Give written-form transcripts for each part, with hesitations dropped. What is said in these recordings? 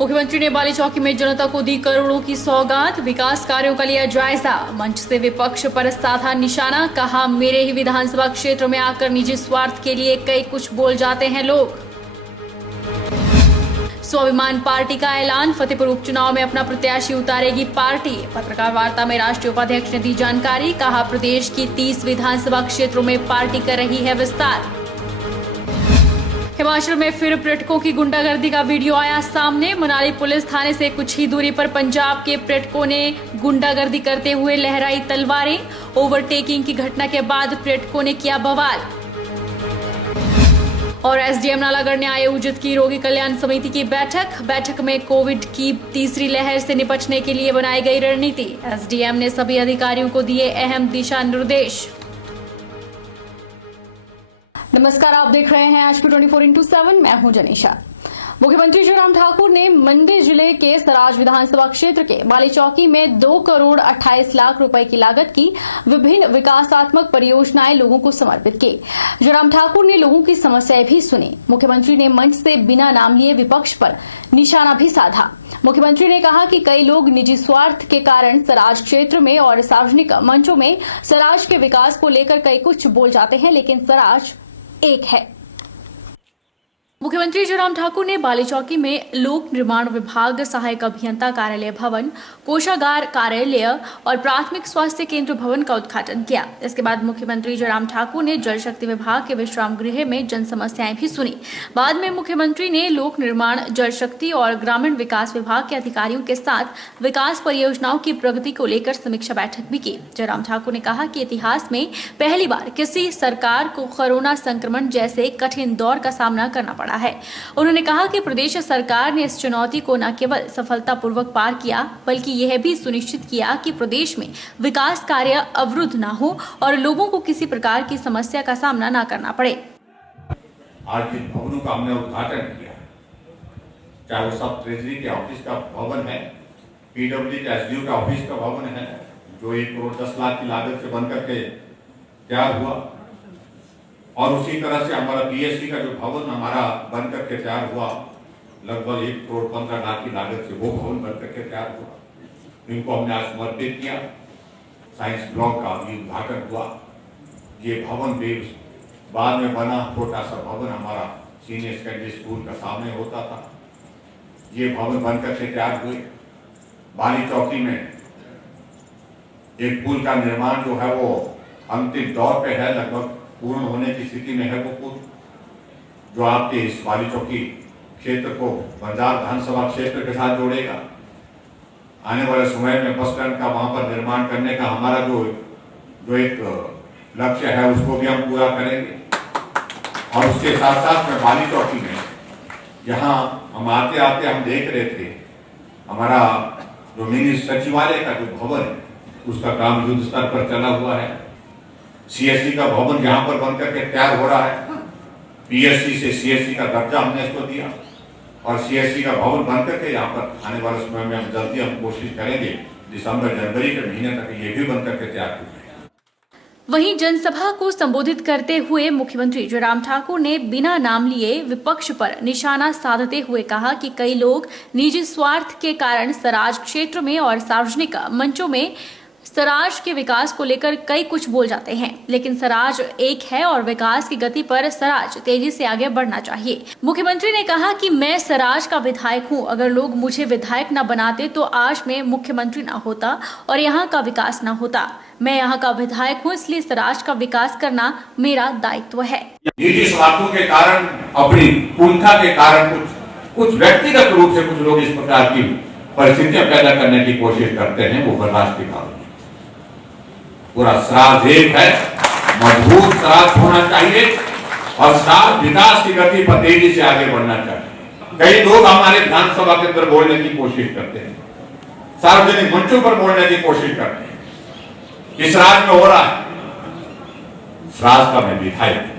मुख्यमंत्री ने बाली चौकी में जनता को दी करोड़ों की सौगात, विकास कार्यों का लिया जायजा। मंच से विपक्ष पर साधा निशाना, कहा मेरे ही विधानसभा क्षेत्र में आकर निजी स्वार्थ के लिए कई कुछ बोल जाते हैं लोग। स्वाभिमान पार्टी का ऐलान, फतेहपुर उपचुनाव में अपना प्रत्याशी उतारेगी पार्टी। पत्रकार वार्ता में राष्ट्रीय उपाध्यक्ष ने दी जानकारी, कहा प्रदेश की 30 विधानसभा क्षेत्रों में पार्टी कर रही है विस्तार। हिमाचल में फिर पर्यटकों की गुंडागर्दी का वीडियो आया सामने। मनाली पुलिस थाने से कुछ ही दूरी पर पंजाब के पर्यटकों ने गुंडागर्दी करते हुए लहराई तलवारें। ओवरटेकिंग की घटना के बाद पर्यटकों ने किया बवाल। और एसडीएम नालागढ़ ने आयोजित की रोगी कल्याण समिति की बैठक में कोविड की तीसरी लहर से निपटने के लिए बनाई गई रणनीति। एसडीएम ने सभी अधिकारियों को दिए अहम दिशा निर्देश। नमस्कार, आप देख रहे हैं आज 24x7। मैं हूं जनीशा। मुख्यमंत्री जयराम ठाकुर ने मंडी जिले के सराज विधानसभा क्षेत्र के बाली चौकी में 2 करोड़ 28 लाख रुपए की लागत की विभिन्न विकासात्मक परियोजनाएं लोगों को समर्पित की। जयराम ठाकुर ने लोगों की समस्याएं भी सुनी। मुख्यमंत्री ने मंच से बिना नाम लिए विपक्ष पर निशाना भी साधा। मुख्यमंत्री ने कहा कि कई लोग निजी स्वार्थ के कारण सराज क्षेत्र में और सार्वजनिक मंचों में सराज के विकास को लेकर कई कुछ बोल जाते हैं, लेकिन सराज एक है। मुख्यमंत्री जयराम ठाकुर ने बाली चौकी में लोक निर्माण विभाग, सहायक अभियंता कार्यालय भवन, कोषागार कार्यालय और प्राथमिक स्वास्थ्य केंद्र भवन का उद्घाटन किया। इसके बाद मुख्यमंत्री जयराम ठाकुर ने जल शक्ति विभाग के विश्राम गृह में जन समस्याएं भी सुनी। बाद में मुख्यमंत्री ने लोक निर्माण, जल शक्ति और ग्रामीण विकास विभाग के अधिकारियों के साथ विकास परियोजनाओं की प्रगति को लेकर समीक्षा बैठक भी की। जयराम ठाकुर ने कहा कि इतिहास में पहली बार किसी सरकार को कोरोना संक्रमण जैसे कठिन दौर का सामना करना पड़ा है। उन्होंने कहा कि प्रदेश सरकार ने इस चुनौती को न केवल सफलतापूर्वक पार किया, बल्कि यह भी सुनिश्चित किया कि प्रदेश में विकास कार्य अवरुद्ध न हो और लोगों को किसी प्रकार की समस्या का सामना न करना पड़े। आज जिन भवनों का हमने उद्घाटन किया, चाहे वो सब ट्रेजरी के ऑफिस का भवन है, पीडब्ल्यूडी के एसडीओ का ऑफिस का भवन है, जो 1 करोड़ 10 लाख की लागत से बनकर के तैयार हुआ, और उसी तरह से हमारा बीएससी का जो भवन हमारा बनकर के तैयार हुआ, लगभग 1 करोड़ 15 लाख की लागत से वो भवन बनकर के तैयार हुआ। इनको हमने आज समर्पित किया। साइंस ब्लॉक का भी उद्घाटन हुआ। ये भवन भी बाद में बना छोटा सा भवन हमारा सीनियर सेकेंडरी स्कूल का सामने होता था। ये भवन बनकर के तैयार हुए। बाली चौकी में एक पुल का निर्माण जो है वो अंतिम दौर पे है, लगभग पूर्ण होने की स्थिति में है वो पुल, जो आपके इस बाली चौकी क्षेत्र को बंजार विधानसभा क्षेत्र के साथ जोड़ेगा। आने वाले समय में बस स्टैंड का वहां पर निर्माण करने का हमारा जो एक लक्ष्य है उसको भी हम पूरा करेंगे। और उसके साथ साथ में बाली चौकी में यहाँ हम आते आते हम देख रहे थे, हमारा जो मिनी सचिवालय का जो भवन है उसका काम युद्ध स्तर पर चला हुआ है। सीएससी का भवन यहाँ पर बनकर के तैयार हो रहा है। पीएससी से सीएससी का दर्जा हमने इसको दिया और सीएससी का भवन बनकर के यहाँ पर आने वाले समय में हम जल्दी कोशिश करेंगे दिसंबर जनवरी के महीने तक ये भी बनकर के तैयार हो जाए। वहीं जनसभा को संबोधित करते हुए मुख्यमंत्री जयराम ठाकुर ने बिना नाम लिए विपक्ष पर निशाना साधते हुए कहा कि कई लोग निजी स्वार्थ के कारण सराज क्षेत्र में और सार्वजनिक मंचों में सराज के विकास को लेकर कई कुछ बोल जाते हैं, लेकिन सराज एक है और विकास की गति पर सराज तेजी से आगे बढ़ना चाहिए। मुख्यमंत्री ने कहा कि मैं सराज का विधायक हूं, अगर लोग मुझे विधायक न बनाते तो आज मैं मुख्यमंत्री न होता और यहाँ का विकास न होता। मैं यहाँ का विधायक हूँ, इसलिए सराज का विकास करना मेरा दायित्व है। निजी स्वार्थों के कारण, अपनी कुंठा के कारण कुछ व्यक्तिगत रूप से कुछ लोग इस प्रकार की परिस्थितियां पैदा करने की कोशिश करते हैं, वो बर्दाश्त की बात। पूरा सराज एक है, मजबूत सराज होना चाहिए और सराज विकास की गति पर तेजी से आगे बढ़ना चाहिए। कई लोग हमारे विधानसभा के अंदर बोलने की कोशिश करते हैं, सार्वजनिक मंचों पर बोलने की कोशिश करते हैं कि सराज में हो रहा है। सराज का मैं विधायक हूं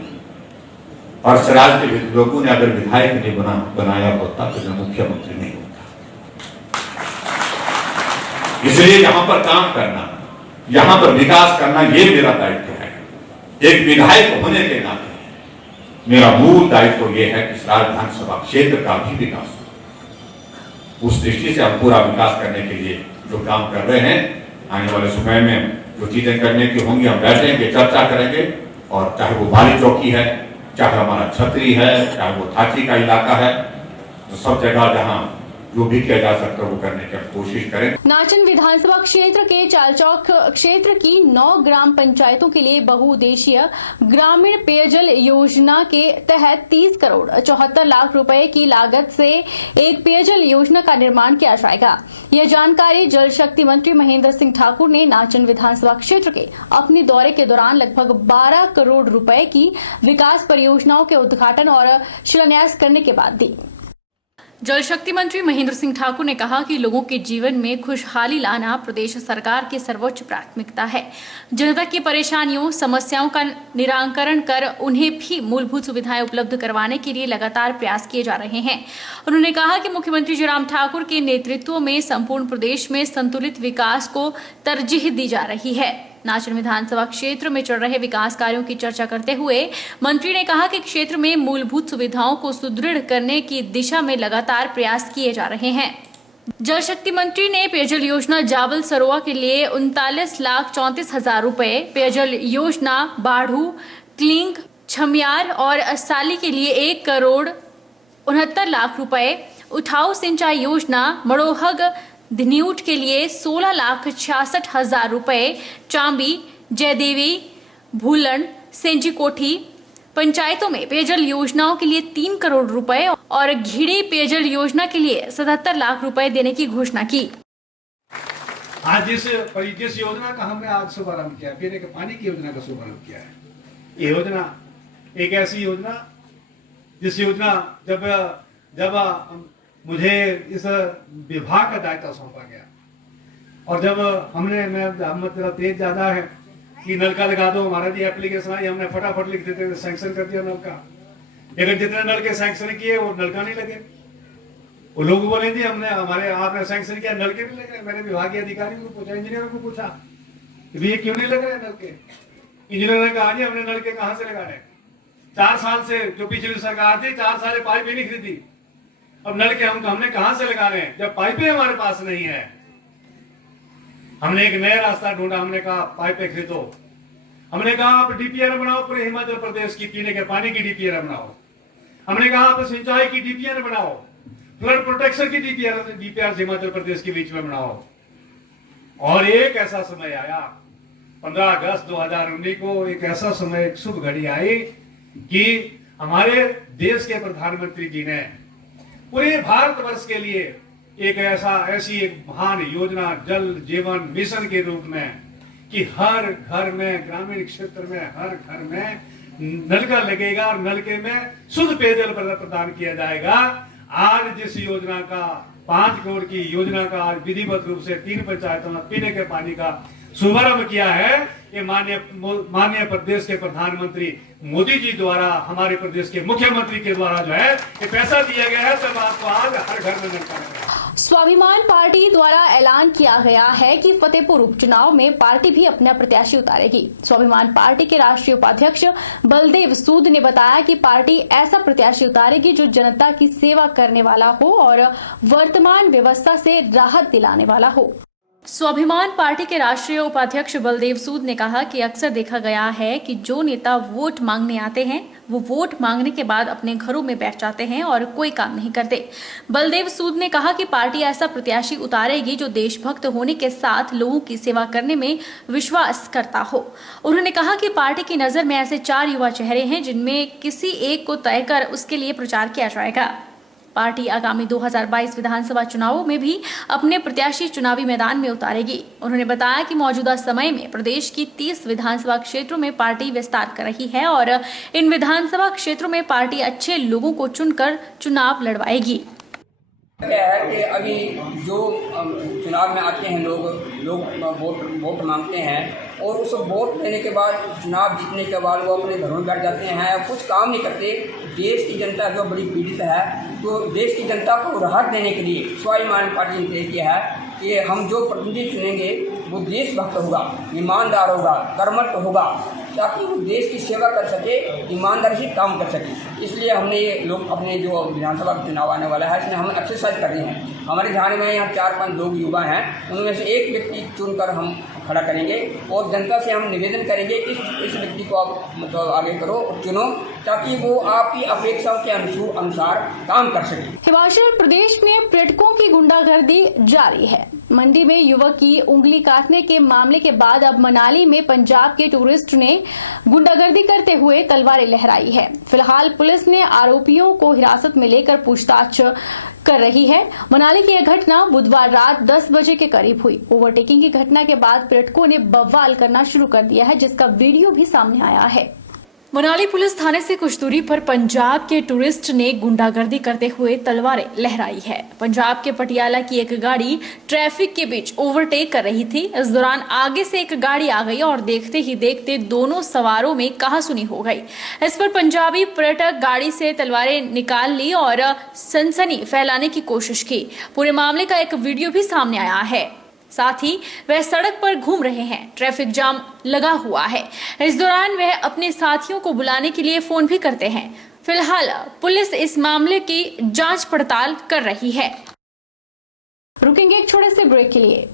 और सराज के लोगों ने अगर विधायक नहीं बनाया होता तो मैं मुख्यमंत्री नहीं होता। इसलिए यहां पर काम करना, यहां पर विकास करना ये मेरा दायित्व है। एक विधायक होने के नाते मेरा मूल दायित्व ये है कि सराज विधानसभा क्षेत्र का भी विकास हो। उस दृष्टि से हम पूरा विकास करने के लिए जो काम कर रहे हैं, आने वाले समय में जो चीजें करने की होंगी हम बैठेंगे, चर्चा करेंगे। और चाहे वो बाली चौकी है, चाहे हमारा छतरी है, चाहे वो थाची का इलाका है, तो सब जगह जहाँ जो भी किया जा सकता है वो करने की कोशिश करें। नाचन विधानसभा क्षेत्र के चालचौक क्षेत्र की 9 ग्राम पंचायतों के लिए बहुउद्देशीय ग्रामीण पेयजल योजना के तहत 30 करोड़ 74 लाख रुपए की लागत से एक पेयजल योजना का निर्माण किया जाएगा। यह जानकारी जल शक्ति मंत्री महेंद्र सिंह ठाकुर ने नाचन विधानसभा क्षेत्र के अपने दौरे के दौरान लगभग 12 करोड़ रुपए की विकास परियोजनाओं के उद्घाटन और शिलान्यास करने के बाद दी। जल शक्ति मंत्री महेंद्र सिंह ठाकुर ने कहा कि लोगों के जीवन में खुशहाली लाना प्रदेश सरकार की सर्वोच्च प्राथमिकता है। जनता की परेशानियों, समस्याओं का निराकरण कर उन्हें भी मूलभूत सुविधाएं उपलब्ध करवाने के लिए लगातार प्रयास किए जा रहे हैं। उन्होंने कहा कि मुख्यमंत्री जयराम ठाकुर के नेतृत्व में संपूर्ण प्रदेश में संतुलित विकास को तरजीह दी जा रही है। नाचन विधानसभा क्षेत्र में चल रहे विकास कार्यों की चर्चा करते हुए मंत्री ने कहा कि क्षेत्र में मूलभूत सुविधाओं को सुदृढ़ करने की दिशा में लगातार प्रयास किए जा रहे हैं। जल शक्ति मंत्री ने पेयजल योजना जाबल सरोवा के लिए 39,34,000 रुपए, पेयजल योजना बाढ़ू, क्लिंग, छमियार और साली के लिए 1 करोड़ 69 लाख रुपए, उठाऊ सिंचाई योजना मड़ोहग धन्यूट के लिए 16,66,000 रुपए, चांबी, जयदेवी, भूलन, सेंजी कोठी पंचायतों में पेयजल योजनाओं के लिए 3 करोड़ रुपए और घिड़ी पेयजल योजना के लिए 77 लाख रुपए देने की घोषणा की। आज जिस योजना का हमने आज शुभारंभ किया, पीने के पानी की योजना का शुभारंभ किया है, ये योजना एक ऐसी योजना जिस योजना जब मुझे इस विभाग का दायित्व सौंपा गया और जब मैं तेरा तेज ज्यादा है कि नलका लगा दो, हमारा जी एप्लीकेशन आई, हमने फटाफट लिख देते, सैंक्शन कर दिया नलका। लेकिन जितने नलके सैंक्शन किए वो नलका नहीं लगे। वो लोग बोले जी आपने सैंक्शन किया, नलके नहीं लग रहे। मैंने विभागीय अधिकारियों को पूछा, इंजीनियरों को पूछा कि भैया क्यों नहीं लग रहे नलके। इंजीनियर ने कहा जी हमने नलके कहाँ से लगाने, 4 साल से जो पिछली सरकार थी 4 साल पाइप ही नहीं खरीदी, अब नलके हमने कहां से लगा रहे हैं जब पाइपें हमारे पास नहीं है। हमने एक नया रास्ता ढूंढा, हमने कहा पाइपें खरीदो। हमने कहा आप डीपीआर बनाओ, पूरे हिमाचल प्रदेश की पीने के पानी की डीपीआर बनाओ। हमने कहा आप सिंचाई की डीपीआर बनाओ, फ्लड प्रोटेक्शन की डीपीआर हिमाचल प्रदेश के बीच में बनाओ। और एक ऐसा समय आया 15 अगस्त 2019 को, एक ऐसा समय, एक शुभ घड़ी आई कि हमारे देश के प्रधानमंत्री जी ने पूरे भारतवर्ष के लिए ऐसी एक महान योजना जल जीवन मिशन के रूप में कि हर घर में, ग्रामीण क्षेत्र में हर घर में नलका लगेगा और नलके में शुद्ध पेयजल प्रदान किया जाएगा। आज जिस योजना का 5 करोड़ की योजना का आज विधिवत रूप से 3 पंचायतों में पीने के पानी का शुभारंभ किया है, ये माननीय प्रदेश के प्रधानमंत्री मोदी जी द्वारा, हमारे प्रदेश के मुख्यमंत्री के द्वारा जो है ये पैसा दिया गया है, तब आपको आज हर घर में नलका लगा। स्वाभिमान पार्टी द्वारा ऐलान किया गया है कि फतेहपुर उपचुनाव में पार्टी भी अपना प्रत्याशी उतारेगी। स्वाभिमान पार्टी के राष्ट्रीय उपाध्यक्ष बलदेव सूद ने बताया कि पार्टी ऐसा प्रत्याशी उतारेगी जो जनता की सेवा करने वाला हो और वर्तमान व्यवस्था से राहत दिलाने वाला हो। स्वाभिमान पार्टी के राष्ट्रीय उपाध्यक्ष बलदेव सूद ने कहा कि अक्सर देखा गया है कि जो नेता वोट मांगने आते हैं वो वोट मांगने के बाद अपने घरों में बैठ जाते हैं और कोई काम नहीं करते। बलदेव सूद ने कहा कि पार्टी ऐसा प्रत्याशी उतारेगी जो देशभक्त होने के साथ लोगों की सेवा करने में विश्वास करता हो। उन्होंने कहा कि पार्टी की नजर में ऐसे 4 युवा चेहरे हैं जिनमें किसी एक को तय कर उसके लिए प्रचार किया जाएगा। पार्टी आगामी 2022 विधानसभा चुनावों में भी अपने प्रत्याशी चुनावी मैदान में उतारेगी। उन्होंने बताया कि मौजूदा समय में प्रदेश की 30 विधानसभा क्षेत्रों में पार्टी विस्तार कर रही है और इन विधानसभा क्षेत्रों में पार्टी अच्छे लोगों को चुनकर चुनाव लड़वाएगी। क्या है कि अभी जो चुनाव में आते हैं लोग वोट मांगते हैं और उस वोट देने के बाद, चुनाव जीतने के बाद वो अपने घरों में बैठ जाते हैं, कुछ काम नहीं करते। देश की जनता जो बड़ी पीड़ित है, तो देश की जनता को राहत देने के लिए स्वाभिमान पार्टी ने तय किया है कि हम जो प्रतिनिधि चुनेंगे वो देशभक्त होगा, ईमानदार होगा, कर्मठ होगा, ताकि वो देश की सेवा कर सके, ईमानदारी से काम कर सके। इसलिए हमने ये लोग अपने जो विधानसभा चुनाव आने वाला है इसमें हम एक्सरसाइज कर रहे हैं। हमारे ध्यान में यहाँ 4-5 लोग युवा हैं, उनमें से एक व्यक्ति चुनकर हम खड़ा करेंगे और जनता से हम निवेदन करेंगे कि इस व्यक्ति को आप मतलब आगे करो और चुनो, ताकि वो आपकी अपेक्षाओं के अनुसार काम कर सके। हिमाचल प्रदेश में पर्यटकों की गुंडागर्दी जारी है। मंडी में युवक की उंगली काटने के मामले के बाद अब मनाली में पंजाब के टूरिस्ट ने गुंडागर्दी करते हुए तलवारें लहराई है। फिलहाल पुलिस ने आरोपियों को हिरासत में लेकर पूछताछ कर रही है। मनाली की यह घटना बुधवार रात 10 बजे के करीब हुई। ओवरटेकिंग की घटना के बाद पर्यटकों ने बवाल करना शुरू कर दिया है, जिसका वीडियो भी सामने आया है। मनाली पुलिस थाने से कुछ दूरी पर पंजाब के टूरिस्ट ने गुंडागर्दी करते हुए तलवारें लहराई है। पंजाब के पटियाला की एक गाड़ी ट्रैफिक के बीच ओवरटेक कर रही थी। इस दौरान आगे से एक गाड़ी आ गई और देखते ही देखते दोनों सवारों में कहासुनी हो गई। इस पर पंजाबी पर्यटक गाड़ी से तलवारें निकाल ली और सनसनी फैलाने की कोशिश की। पूरे मामले का एक वीडियो भी सामने आया है। साथ ही वह सड़क पर घूम रहे हैं, ट्रैफिक जाम लगा हुआ है। इस दौरान वह अपने साथियों को बुलाने के लिए फोन भी करते हैं। फिलहाल पुलिस इस मामले की जांच पड़ताल कर रही है। रुकेंगे एक छोटे से ब्रेक के लिए।